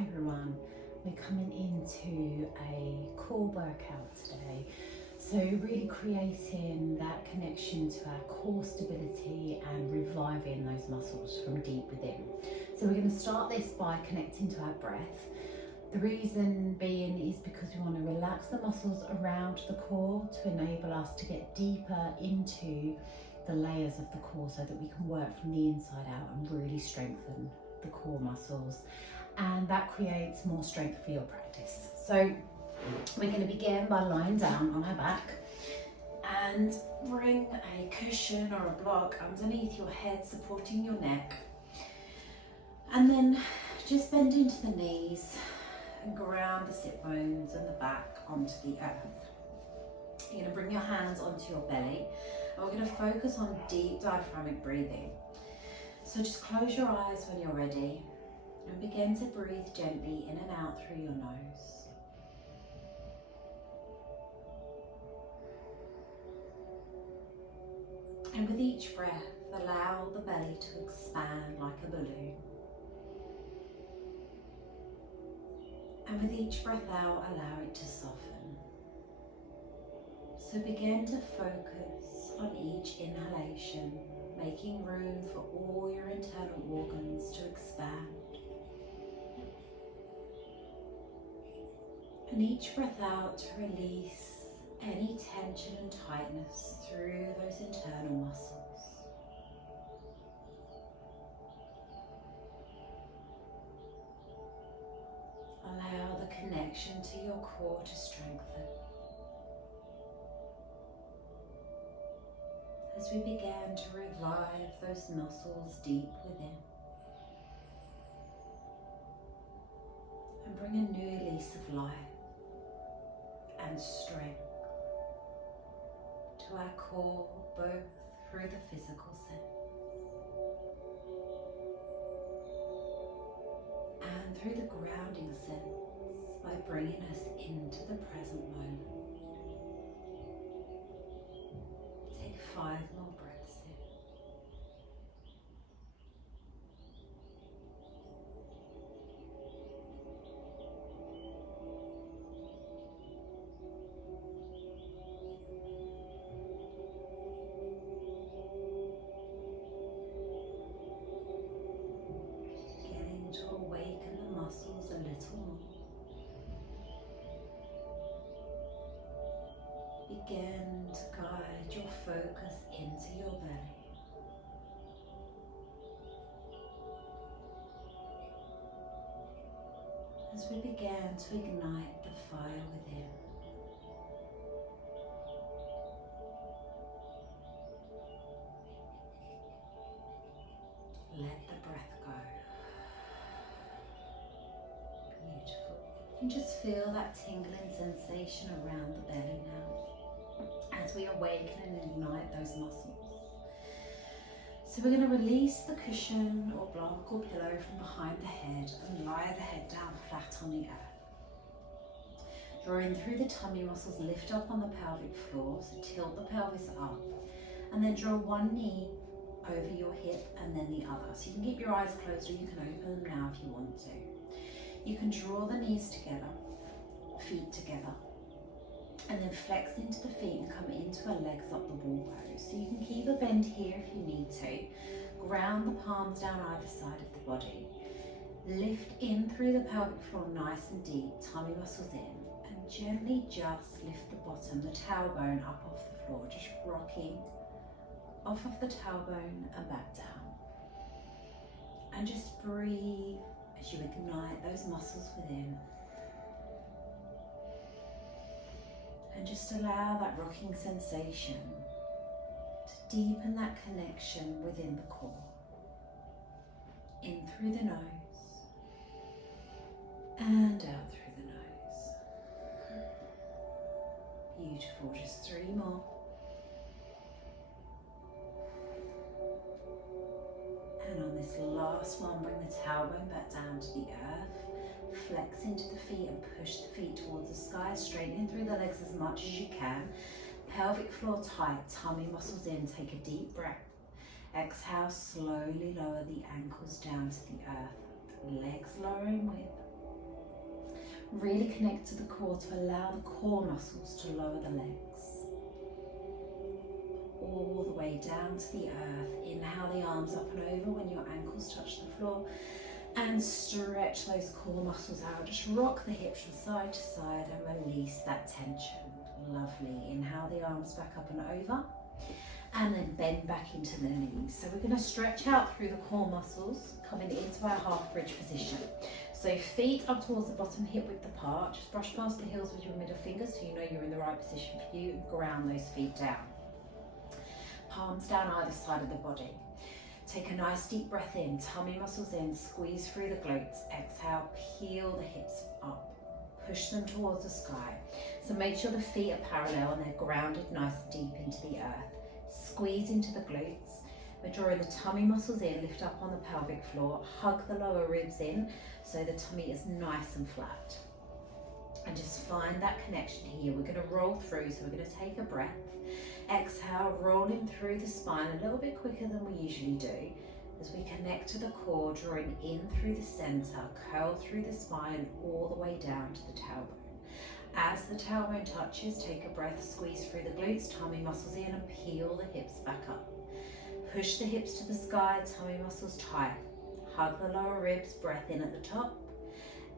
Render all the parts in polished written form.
Hi everyone, we're coming into a core workout today. So really creating that connection to our core stability and reviving those muscles from deep within. So we're going to start this by connecting to our breath. The reason being is because we want to relax the muscles around the core to enable us to get deeper into the layers of the core so that we can work from the inside out and really strengthen the core muscles, and that creates more strength for your practice. So we're going to begin by lying down on our back and bring a cushion or a block underneath your head, supporting your neck, and then just bend into the knees and ground the sit bones and the back onto the earth. You're going to bring your hands onto your belly, and we're going to focus on deep diaphragmatic breathing. So just close your eyes when you're ready and begin to breathe gently in and out through your nose. And with each breath, allow the belly to expand like a balloon. And with each breath out, allow it to soften. So begin to focus on each inhalation, making room for all your internal organs to expand. And each breath out to release any tension and tightness through those internal muscles. Allow the connection to your core to strengthen. As we begin to revive those muscles deep within. And bring a new lease of life and strength to our core, both through the physical sense and through the grounding sense by bringing us into the present moment. Take 5 more breaths in. To awaken the muscles a little more. Begin to guide your focus into your belly. As we begin to ignite the fire within. Let the breath go. Beautiful. And just feel that tingling sensation around the belly now as we awaken and ignite those muscles. So we're going to release the cushion or block or pillow from behind the head and lie the head down flat on the earth. Drawing through the tummy muscles, lift up on the pelvic floor, so tilt the pelvis up, and then draw one knee over your hip and then the other. So you can keep your eyes closed or you can open them now if you want to. You can draw the knees together, feet together, and then flex into the feet and come into a legs up the wall pose. So you can keep a bend here if you need to. Ground the palms down either side of the body. Lift in through the pelvic floor nice and deep, tummy muscles in, and gently just lift the bottom, the tailbone up off the floor, just rocking off of the tailbone and back down. And just breathe as you ignite those muscles within. And just allow that rocking sensation to deepen that connection within the core. In through the nose and out through the nose. Beautiful, just 3 more. And on this last one, bring the tailbone back down to the earth. Flex into the feet and push the feet towards the sky, straightening through the legs as much as you can. Pelvic floor tight, tummy muscles in, take a deep breath. Exhale, slowly lower the ankles down to the earth. Legs lowering with. Really connect to the core to allow the core muscles to lower the legs. All the way down to the earth. Inhale the arms up and over when your ankles touch the floor. And stretch those core muscles out. Just rock the hips from side to side and release that tension. Lovely. Inhale the arms back up and over. And then bend back into the knees. So we're going to stretch out through the core muscles, coming into our half bridge position. So feet up towards the bottom, hip width apart. Just brush past the heels with your middle finger so you know you're in the right position for you, and ground those feet down. Palms down either side of the body. Take a nice deep breath in, tummy muscles in, squeeze through the glutes. Exhale, peel the hips up, push them towards the sky. So make sure the feet are parallel and they're grounded nice and deep into the earth. Squeeze into the glutes. We're drawing the tummy muscles in, lift up on the pelvic floor, hug the lower ribs in so the tummy is nice and flat. And just find that connection here. We're going to roll through, so we're going to take a breath. Exhale, rolling through the spine a little bit quicker than we usually do as we connect to the core, drawing in through the center, curl through the spine all the way down to the tailbone. As the tailbone touches, take a breath, squeeze through the glutes, tummy muscles in, and peel the hips back up. Push the hips to the sky, tummy muscles tight. Hug the lower ribs, breath in at the top.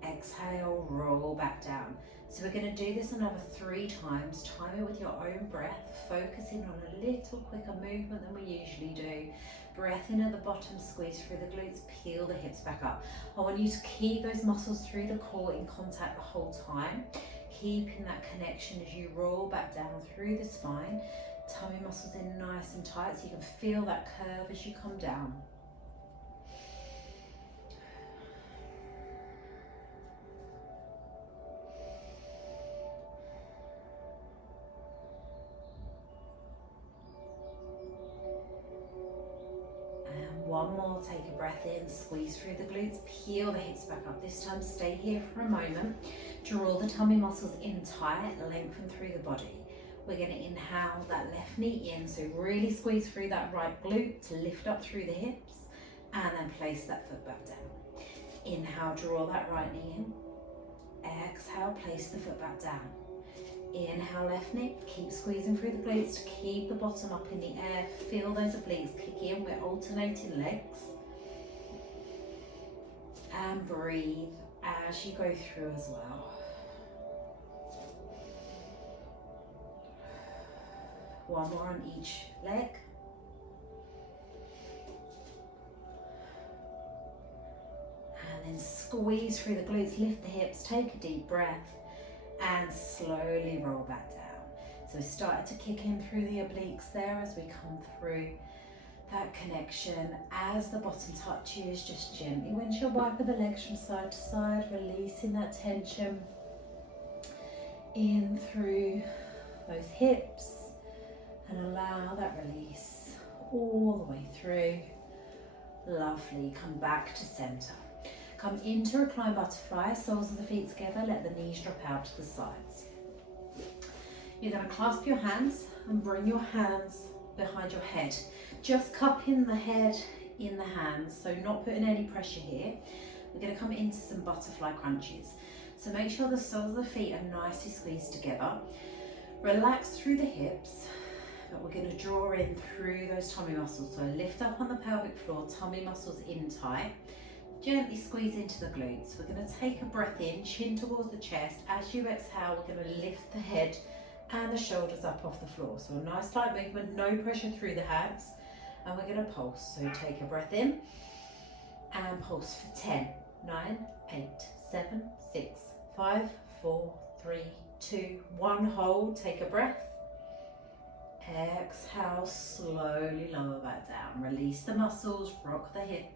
Exhale, roll back down. So we're going to do this another 3 times. Time it with your own breath, focusing on a little quicker movement than we usually do. Breath in at the bottom, squeeze through the glutes, peel the hips back up. I want you to keep those muscles through the core in contact the whole time. Keeping that connection as you roll back down through the spine. Tummy muscles in nice and tight so you can feel that curve as you come down. One more, take a breath in, squeeze through the glutes, peel the hips back up. This time stay here for a moment. Draw the tummy muscles in tight, lengthen through the body. We're going to inhale that left knee in, so really squeeze through that right glute to lift up through the hips, and then place that foot back down. Inhale, draw that right knee in. Exhale, place the foot back down. Inhale, left knee, keep squeezing through the glutes to keep the bottom up in the air. Feel those obliques kick in, we're alternating legs. And breathe as you go through as well. One more on each leg. And then squeeze through the glutes, lift the hips, take a deep breath. And slowly roll back down. So we started to kick in through the obliques there as we come through that connection. As the bottom touches, just gently windshield wiper the legs from side to side, releasing that tension in through those hips, and allow that release all the way through. Lovely. Come back to center. Come into recline butterfly, soles of the feet together, let the knees drop out to the sides. You're going to clasp your hands and bring your hands behind your head. Just cupping the head in the hands, so not putting any pressure here. We're going to come into some butterfly crunches. So make sure the soles of the feet are nicely squeezed together. Relax through the hips, but we're going to draw in through those tummy muscles. So lift up on the pelvic floor, tummy muscles in tight. Gently squeeze into the glutes. We're going to take a breath in, chin towards the chest. As you exhale, we're going to lift the head and the shoulders up off the floor. So a nice light movement, no pressure through the hands. And we're going to pulse. So take a breath in and pulse for 10, 9, 8, 7, 6, 5, 4, 3, 2, 1. Hold, take a breath. Exhale, slowly lower back down. Release the muscles, rock the hips.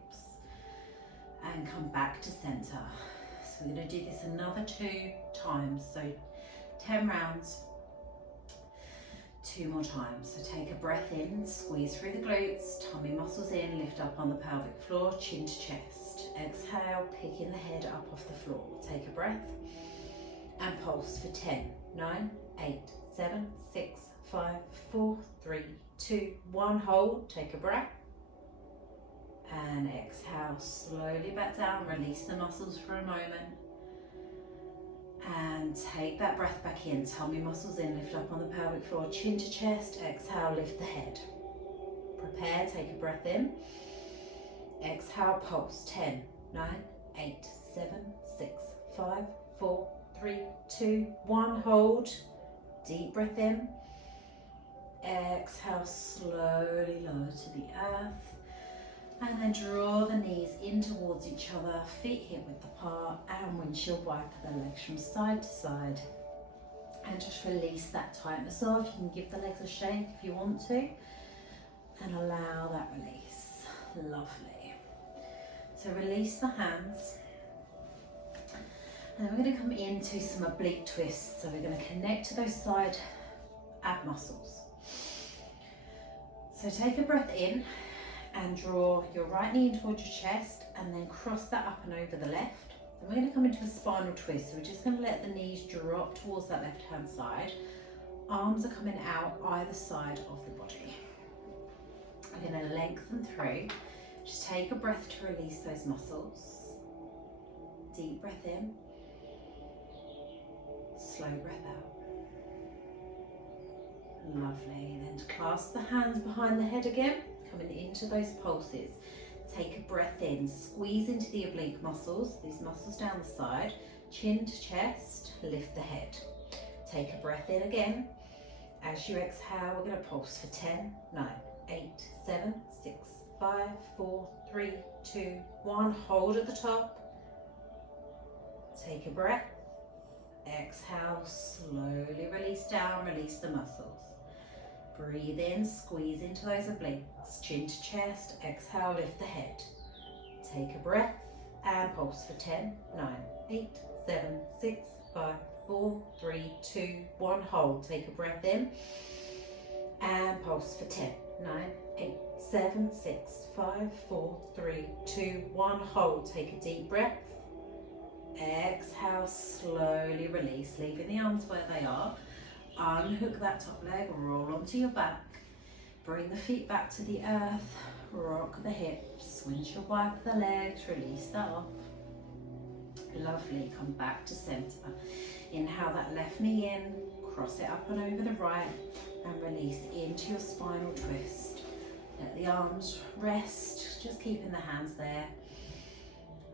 And come back to center. So we're going to do this another 2 times. So 10 rounds, 2 more times. So take a breath in, squeeze through the glutes, tummy muscles in, lift up on the pelvic floor, chin to chest. Exhale, picking the head up off the floor. Take a breath and pulse for 10, 9, 8, 7, 6, 5, 4, 3, 2, 1. Hold, take a breath. And exhale, slowly back down, release the muscles for a moment. And take that breath back in, tummy muscles in, lift up on the pelvic floor, chin to chest, exhale, lift the head. Prepare, take a breath in. Exhale, pulse, 10, 9, 8, 7, 6, 5, 4, 3, 2, 1, hold. Deep breath in. Exhale, slowly lower to the earth. And then draw the knees in towards each other, feet hip width apart, and windshield wiper the legs from side to side. And just release that tightness off. You can give the legs a shake if you want to, and allow that release. Lovely. So release the hands. And then we're going to come into some oblique twists. So we're going to connect to those side ab muscles. So take a breath in and draw your right knee in towards your chest, and then cross that up and over the left. Then we're going to come into a spinal twist. So we're just going to let the knees drop towards that left hand side. Arms are coming out either side of the body. We're going to lengthen through. Just take a breath to release those muscles. Deep breath in. Slow breath out. Lovely. Then clasp the hands behind the head again. Coming into those pulses. Take a breath in, squeeze into the oblique muscles, these muscles down the side, chin to chest, lift the head. Take a breath in again. As you exhale, we're going to pulse for 10, 9, 8, 7, 6, 5, 4, 3, 2, 1. Hold at the top. Take a breath. Exhale, slowly release down, release the muscles. Breathe in, squeeze into those obliques, chin to chest, exhale, lift the head. Take a breath and pulse for 10, 9, 8, 7, 6, 5, 4, 3, 2, 1. Hold. Take a breath in and pulse for 10, 9, 8, 7, 6, 5, 4, 3, 2, 1. Hold. Take a deep breath. Exhale, slowly release, leaving the arms where they are. Unhook that top leg, roll onto your back. Bring the feet back to the earth, rock the hips, windshield wiper the legs, release that off. Lovely, come back to center. Inhale that left knee in, cross it up and over the right, and release into your spinal twist. Let the arms rest, just keeping the hands there.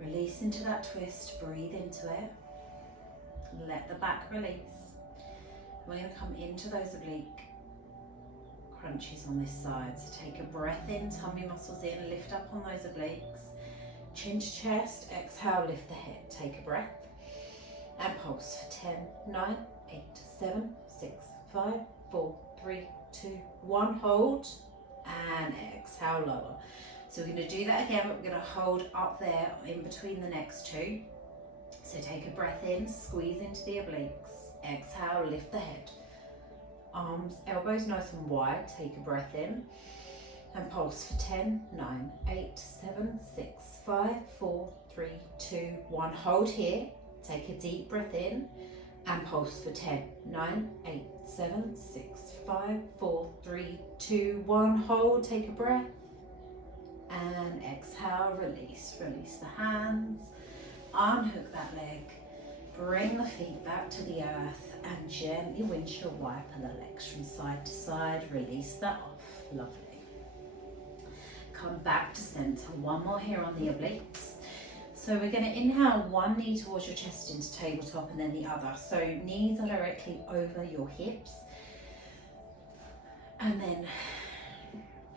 Release into that twist, breathe into it. Let the back release. We're going to come into those oblique crunches on this side. So take a breath in, tummy muscles in, lift up on those obliques. Chin to chest, exhale, lift the head. Take a breath and pulse for 10, 9, 8, 7, 6, 5, 4, 3, 2, 1. Hold and exhale, lower. So we're going to do that again, but we're going to hold up there in between the next two. So take a breath in, squeeze into the obliques. Exhale, lift the head. Arms, elbows nice and wide. Take a breath in and pulse for 10, 9, 8, 7, 6, 5, 4, 3, 2, 1. Hold here. Take a deep breath in and pulse for 10, 9, 8, 7, 6, 5, 4, 3, 2, 1. Hold, take a breath and exhale, release. Release the hands, unhook that leg. Bring the feet back to the earth and gently windshield wiper the legs from side to side. Release that off. Lovely. Come back to center. One more here on the obliques. So we're going to inhale one knee towards your chest into tabletop and then the other. So knees are directly over your hips. And then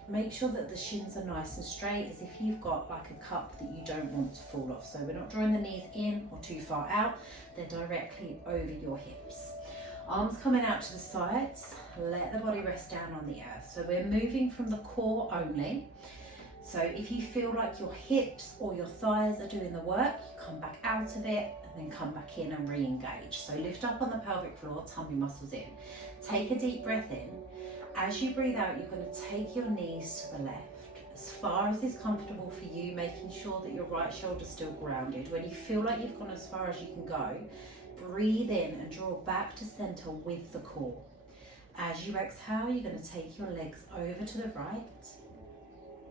make sure that the shins are nice and straight, as if you've got like a cup that you don't want to fall off. So we're not drawing the knees in or too far out, they're directly over your hips. Arms coming out to the sides, let the body rest down on the earth. So we're moving from the core only. So if you feel like your hips or your thighs are doing the work, you come back out of it and then come back in and re-engage. So lift up on the pelvic floor, tummy muscles in. Take a deep breath in. As you breathe out, you're going to take your knees to the left, as far as is comfortable for you, making sure that your right shoulder's still grounded. When you feel like you've gone as far as you can go, breathe in and draw back to center with the core. As you exhale, you're going to take your legs over to the right.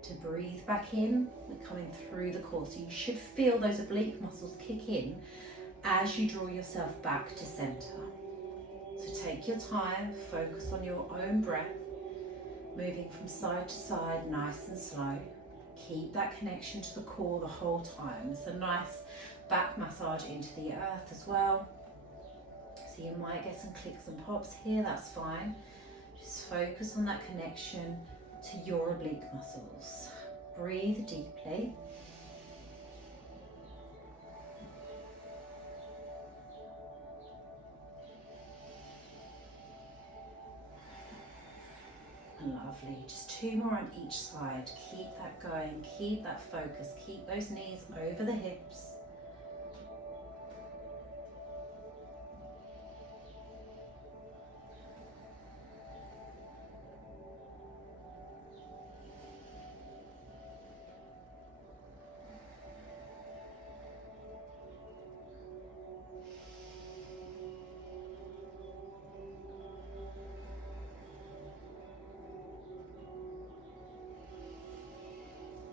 To breathe back in, we're coming through the core. So you should feel those oblique muscles kick in as you draw yourself back to center. So take your time, focus on your own breath, moving from side to side, nice and slow. Keep that connection to the core the whole time. It's a nice back massage into the earth as well. So you might get some clicks and pops here, that's fine. Just focus on that connection to your oblique muscles. Breathe deeply. Lovely, just 2 more on each side. Keep that going, keep that focus, keep those knees over the hips.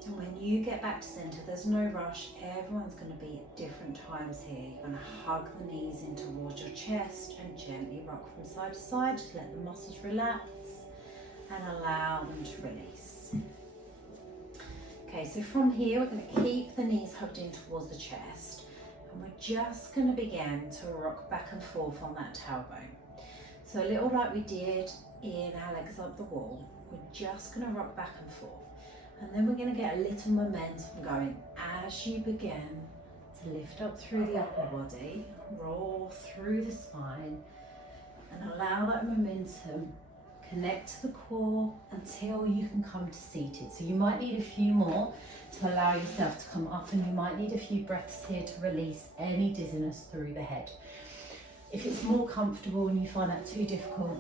And when you get back to center, there's no rush. Everyone's going to be at different times here. You're going to hug the knees in towards your chest and gently rock from side to side. Just let the muscles relax and allow them to release. Okay, so from here, we're going to keep the knees hugged in towards the chest. And we're just going to begin to rock back and forth on that tailbone. So a little like we did in our legs up the wall, we're just going to rock back and forth. And then we're going to get a little momentum going as you begin to lift up through the upper body, roll through the spine, and allow that momentum connect to the core until you can come to seated. So you might need a few more to allow yourself to come up, and you might need a few breaths here to release any dizziness through the head. If it's more comfortable and you find that too difficult,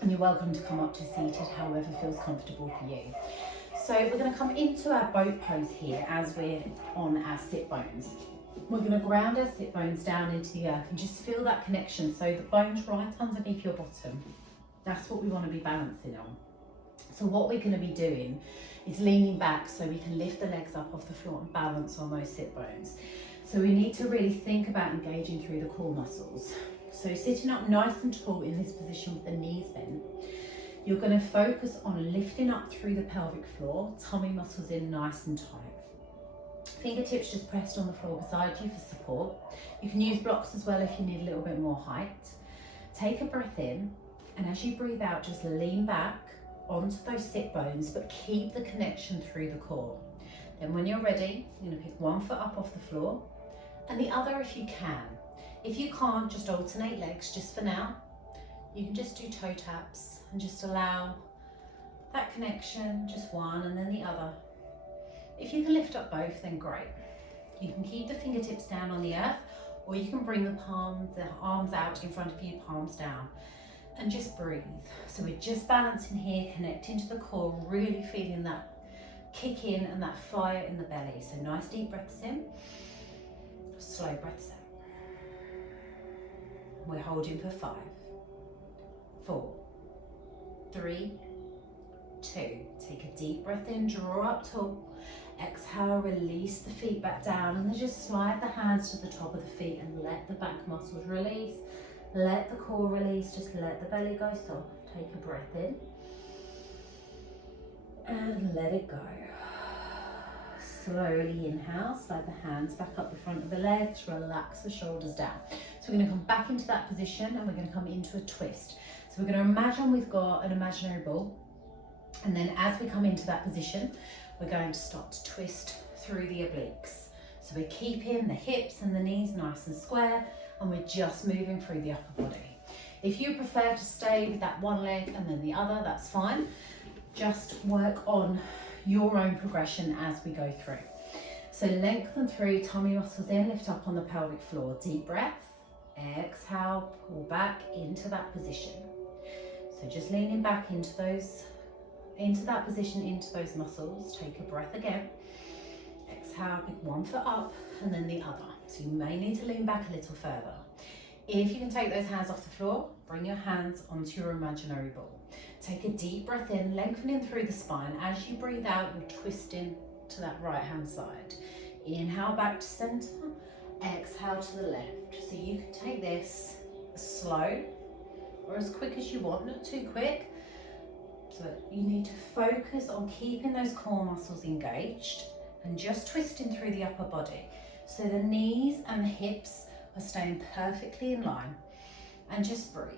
and you're welcome to come up to seated, however feels comfortable for you. So we're going to come into our boat pose here as we're on our sit bones. We're going to ground our sit bones down into the earth and just feel that connection. So the bones right underneath your bottom, that's what we want to be balancing on. So what we're going to be doing is leaning back so we can lift the legs up off the floor and balance on those sit bones. So we need to really think about engaging through the core muscles. So sitting up nice and tall in this position with the knees bent, you're going to focus on lifting up through the pelvic floor, tummy muscles in nice and tight. Fingertips just pressed on the floor beside you for support. You can use blocks as well if you need a little bit more height. Take a breath in, and as you breathe out, just lean back onto those sit bones, but keep the connection through the core. Then when you're ready, you're going to pick one foot up off the floor and the other if you can. If you can't, just alternate legs just for now. You can just do toe taps and just allow that connection, just one and then the other. If you can lift up both, then great. You can keep the fingertips down on the earth, or you can bring the arms out in front of you, palms down, and just breathe. So we're just balancing here, connecting to the core, really feeling that kick in and that fire in the belly. So nice deep breaths in, slow breaths out. We're holding for 5, 4, 3, 2. Take a deep breath in, draw up tall. Exhale, release the feet back down, and then just slide the hands to the top of the feet and let the back muscles release. Let the core release, just let the belly go soft. Take a breath in and let it go. Slowly inhale, slide the hands back up the front of the legs, relax the shoulders down. So we're going to come back into that position and we're going to come into a twist. So we're going to imagine we've got an imaginary ball, and then as we come into that position, we're going to start to twist through the obliques. So we're keeping the hips and the knees nice and square, and we're just moving through the upper body. If you prefer to stay with that one leg and then the other, that's fine. Just work on your own progression as we go through. So lengthen through, tummy muscles in, lift up on the pelvic floor. Deep breath, exhale, pull back into that position. So just leaning back into that position, into those muscles. Take a breath again. Exhale, pick one foot up and then the other. So you may need to lean back a little further. If you can take those hands off the floor, bring your hands onto your imaginary ball. Take a deep breath in, lengthening through the spine. As you breathe out, you're twisting to that right hand side. Inhale back to center. exhale to the left. So you can take this slow or as quick as you want, not too quick. So you need to focus on keeping those core muscles engaged and just twisting through the upper body. So the knees and the hips are staying perfectly in line, and just breathe.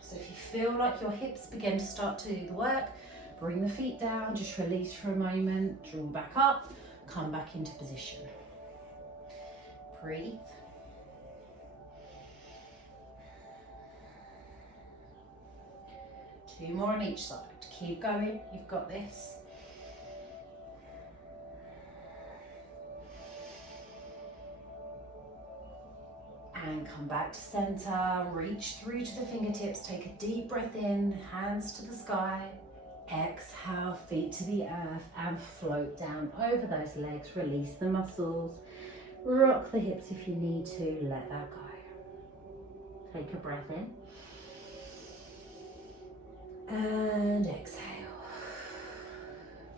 So if you feel like your hips begin to start to do the work, bring the feet down, just release for a moment, draw back up, come back into position. Breathe. Two more on each side. Keep going, you've got this. And come back to center, reach through to the fingertips, take a deep breath in, hands to the sky. Exhale, feet to the earth, and float down over those legs. Release the muscles, rock the hips if you need to, let that go. Take a breath in. And exhale.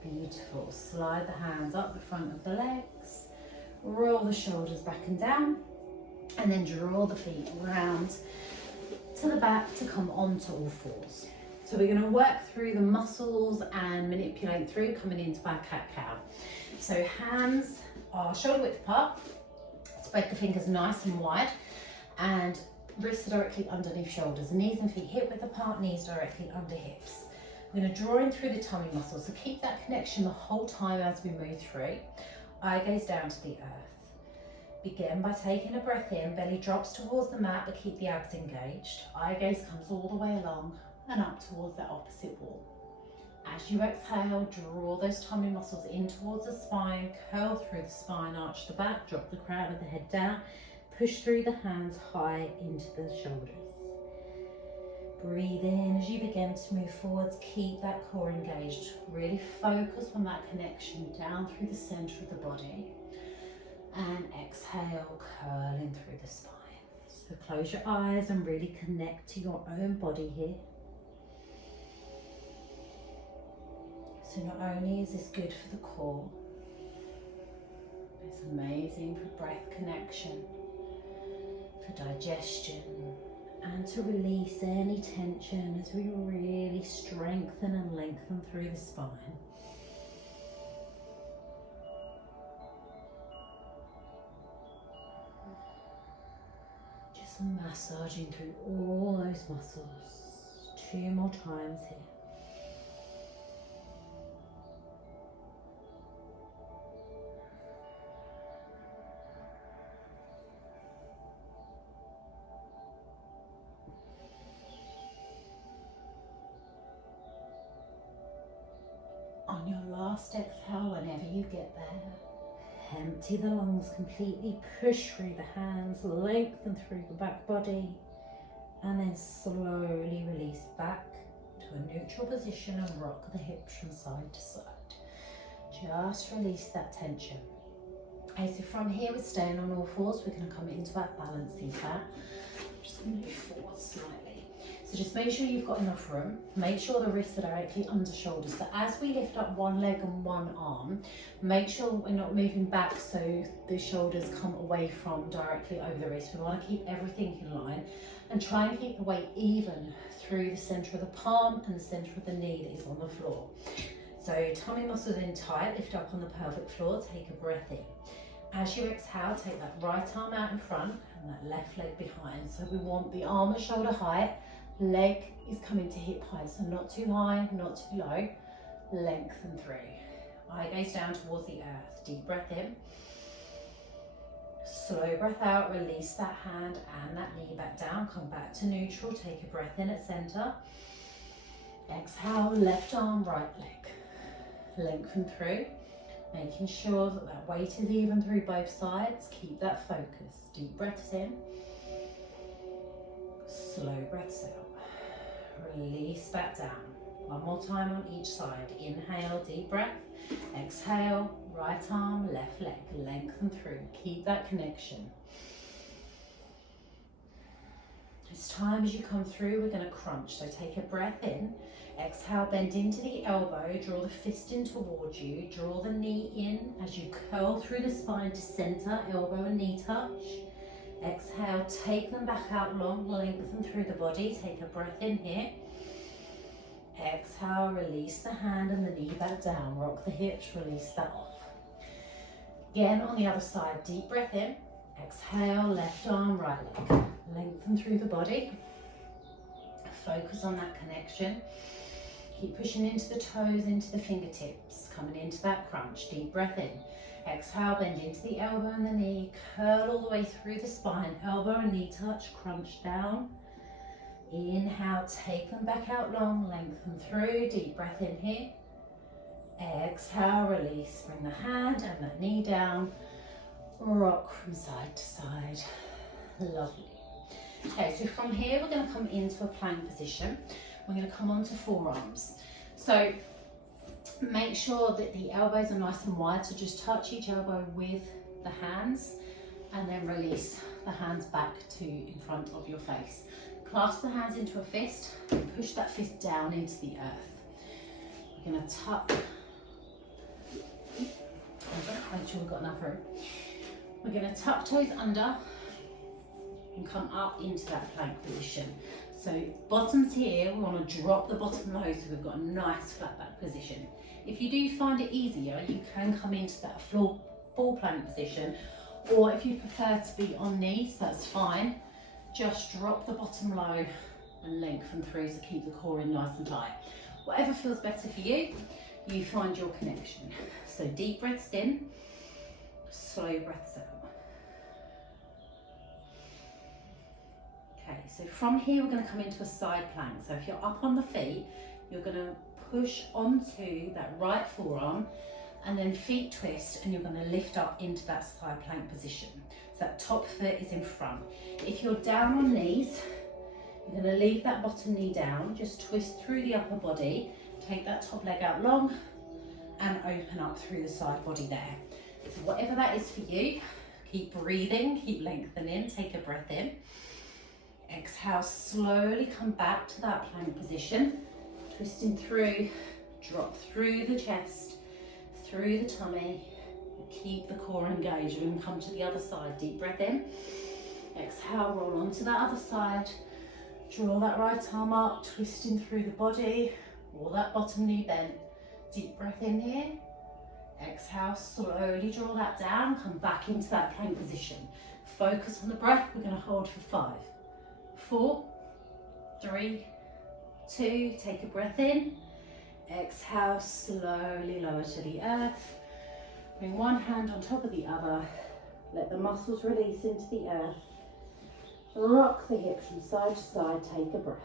Beautiful. Slide the hands up the front of the legs, roll the shoulders back and down, and then draw the feet round to the back to come onto all fours. So we're going to work through the muscles and manipulate through coming into our cat-cow. So hands are shoulder width apart, spread the fingers nice and wide, and wrists directly underneath shoulders, knees and feet hip width apart, knees directly under hips. We're going to draw in through the tummy muscles, so keep that connection the whole time as we move through. Eye gaze down to the earth. Begin by taking a breath in, belly drops towards the mat, but keep the abs engaged. Eye gaze comes all the way along and up towards that opposite wall. As you exhale, draw those tummy muscles in towards the spine, curl through the spine, arch the back, drop the crown of the head down, push through the hands high into the shoulders. Breathe in as you begin to move forwards, keep that core engaged. Really focus on that connection down through the center of the body. And exhale, curling through the spine. So close your eyes and really connect to your own body here. So not only is this good for the core, it's amazing for breath connection, for digestion, and to release any tension as we really strengthen and lengthen through the spine. Just massaging through all those muscles. 2 more times here. On your last exhale, whenever you get there, empty the lungs completely, push through the hands, lengthen through the back body, and then slowly release back to a neutral position and rock the hips from side to side. Just release that tension. Okay, so from here we're staying on all fours, we're going to come into our balancing cat. Just move forward slightly. So just make sure you've got enough room. Make sure the wrists are directly under shoulders. So as we lift up one leg and one arm, make sure we're not moving back so the shoulders come away from directly over the wrist. We want to keep everything in line and try and keep the weight even through the center of the palm and the center of the knee that is on the floor. So tummy muscles in tight, lift up on the pelvic floor, take a breath in. As you exhale, take that right arm out in front and that left leg behind. So we want the arm and shoulder height. Leg is coming to hip height, so not too high, not too low. Lengthen through. Eye gaze down towards the earth. Deep breath in. Slow breath out. Release that hand and that knee back down. Come back to neutral. Take a breath in at center. Exhale, left arm, right leg. Lengthen through. Making sure that that weight is even through both sides. Keep that focus. Deep breaths in. Slow breaths out. Release back down. One more time on each side. Inhale, deep breath. Exhale, right arm, left leg. Lengthen through. Keep that connection. As time as you come through, we're going to crunch. So take a breath in. Exhale, bend into the elbow, draw the fist in towards you, draw the knee in as you curl through the spine to center, elbow and knee touch. Exhale, take them back out long, lengthen through the body, take a breath in here. Exhale, release the hand and the knee back down, rock the hips, release that off. Again, on the other side, deep breath in. Exhale, left arm, right leg. Lengthen through the body. Focus on that connection. Keep pushing into the toes, into the fingertips, coming into that crunch. Deep breath in. Exhale, bend into the elbow and the knee. Curl all the way through the spine. Elbow and knee touch, crunch down. Inhale, take them back out long, lengthen through. Deep breath in here. Exhale, release. Bring the hand and that knee down. Rock from side to side. Lovely. Okay, so from here we're going to come into a plank position. We're going to come onto forearms. So make sure that the elbows are nice and wide, so just touch each elbow with the hands and then release the hands back to in front of your face. Clasp the hands into a fist and push that fist down into the earth. We're going to tuck. Make sure we've got enough room. We're going to tuck toes under and come up into that plank position. So bottoms here, we want to drop the bottom low so we've got a nice flat back position. If you do find it easier, you can come into that full plank position, or if you prefer to be on knees, that's fine. Just drop the bottom low and lengthen through to keep the core in nice and tight. Whatever feels better for you, you find your connection. So deep breaths in, slow breaths out. Okay, so from here we're going to come into a side plank. So if you're up on the feet, you're going to push onto that right forearm and then feet twist, and you're going to lift up into that side plank position. So that top foot is in front. If you're down on knees, you're going to leave that bottom knee down, just twist through the upper body, take that top leg out long and open up through the side body there. So whatever that is for you, keep breathing, keep lengthening, take a breath in. Exhale, slowly come back to that plank position, twisting through, drop through the chest, through the tummy, keep the core engaged. We're going to come to the other side, deep breath in. Exhale, roll onto that other side, draw that right arm up, twisting through the body, or that bottom knee bent. Deep breath in here. Exhale, slowly draw that down, come back into that plank position. Focus on the breath, we're going to hold for 5, 4, 3, 2, take a breath in. Exhale, slowly lower to the earth. Bring one hand on top of the other. Let the muscles release into the earth. Rock the hips from side to side, take a breath.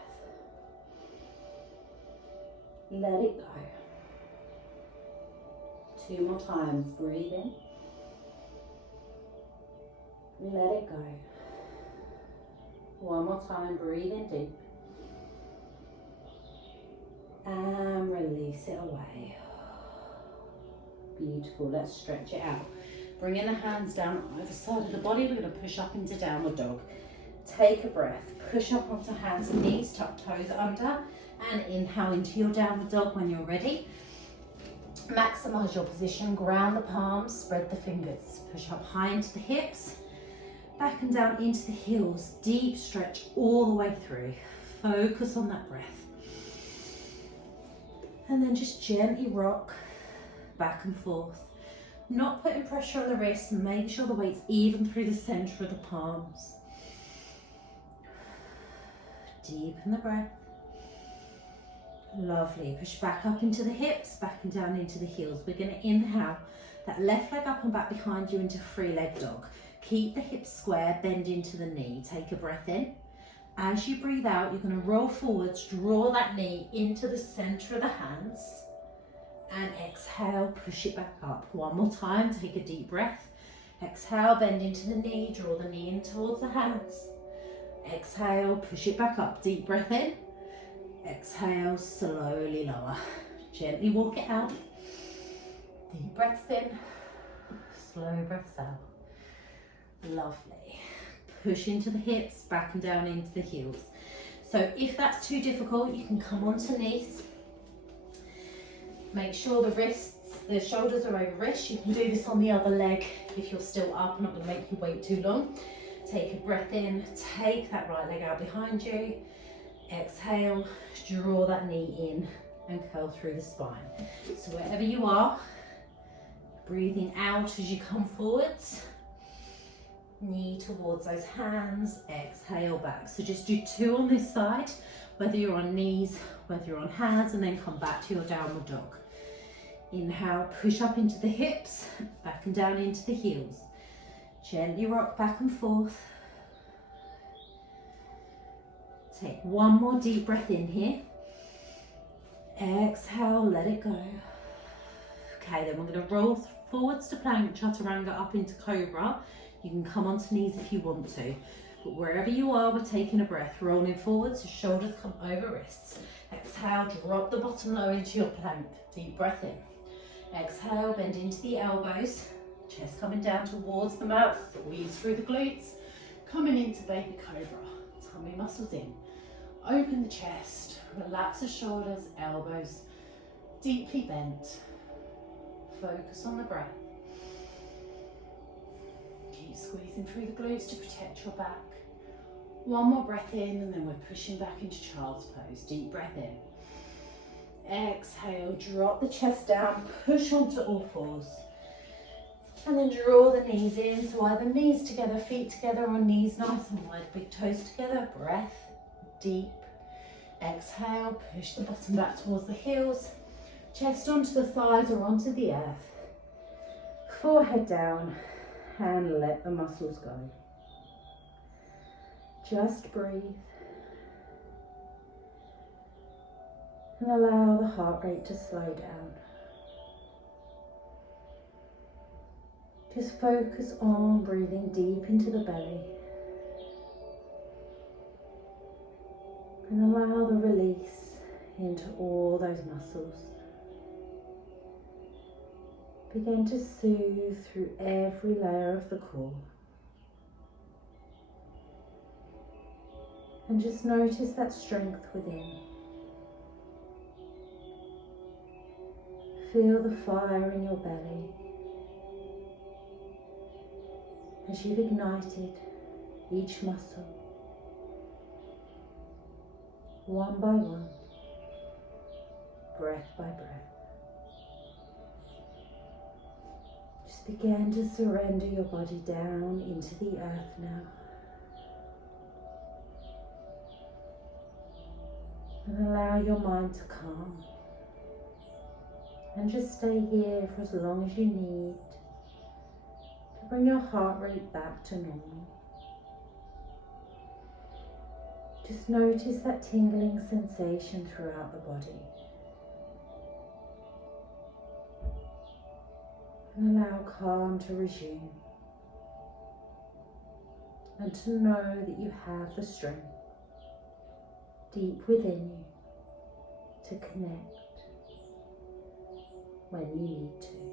Let it go. 2 more times, breathe in. Let it go. 1 more time, breathe in deep. And release it away. Beautiful, let's stretch it out. Bringing the hands down on either side of the body, we're going to push up into downward dog. Take a breath, push up onto hands and knees, tuck toes under, and inhale into your downward dog when you're ready. Maximize your position, ground the palms, spread the fingers. Push up high into the hips, back and down into the heels. Deep stretch all the way through. Focus on that breath. And then just gently rock back and forth. Not putting pressure on the wrists, and making sure the weight's even through the center of the palms. Deepen the breath. Lovely. Push back up into the hips, back and down into the heels. We're going to inhale that left leg up and back behind you into 3-leg dog. Keep the hips square, bend into the knee. Take a breath in. As you breathe out, you're going to roll forwards, draw that knee into the center of the hands, and exhale, push it back up. 1 more time, take a deep breath. Exhale, bend into the knee, draw the knee in towards the hands. Exhale, push it back up. Deep breath in. Exhale, slowly lower. Gently walk it out. Deep breaths in, slow breaths out. Lovely. Push into the hips, back and down into the heels. So if that's too difficult, you can come onto knees. Make sure the shoulders are over wrists. You can do this on the other leg if you're still up. I'm not going to make you wait too long. Take a breath in, take that right leg out behind you. Exhale, draw that knee in and curl through the spine. So wherever you are, breathing out as you come forwards. Knee towards those hands, exhale back. So just do 2 on this side, whether you're on knees, whether you're on hands, and then come back to your downward dog. Inhale, push up into the hips, back and down into the heels. Gently rock back and forth. Take 1 more deep breath in here. Exhale, let it go. Okay, then we're going to roll forwards to plank, chaturanga up into cobra. You can come onto knees if you want to, but wherever you are, we're taking a breath, rolling forwards, so shoulders come over wrists. Exhale, drop the bottom low into your plank. Deep breath in. Exhale, bend into the elbows, chest coming down towards the mat, squeeze through the glutes, coming into baby cobra. Tummy muscles in. Open the chest, relax the shoulders, elbows, deeply bent. Focus on the breath. Keep squeezing through the glutes to protect your back. 1 more breath in and then we're pushing back into child's pose. Deep breath in. Exhale, drop the chest down, push onto all fours. And then draw the knees in, so either knees together, feet together, or knees nice and wide, big toes together. Breath, deep. Exhale, push the bottom back towards the heels. Chest onto the thighs or onto the earth. Forehead down and let the muscles go. Just breathe. And allow the heart rate to slow down. Just focus on breathing deep into the belly. And allow the release into all those muscles. Begin to soothe through every layer of the core. And just notice that strength within. Feel the fire in your belly as you've ignited each muscle, one by one, breath by breath. Just begin to surrender your body down into the earth now. And allow your mind to calm. And just stay here for as long as you need to bring your heart rate back to normal. Just notice that tingling sensation throughout the body. And allow calm to resume. And to know that you have the strength deep within you to connect when you need to.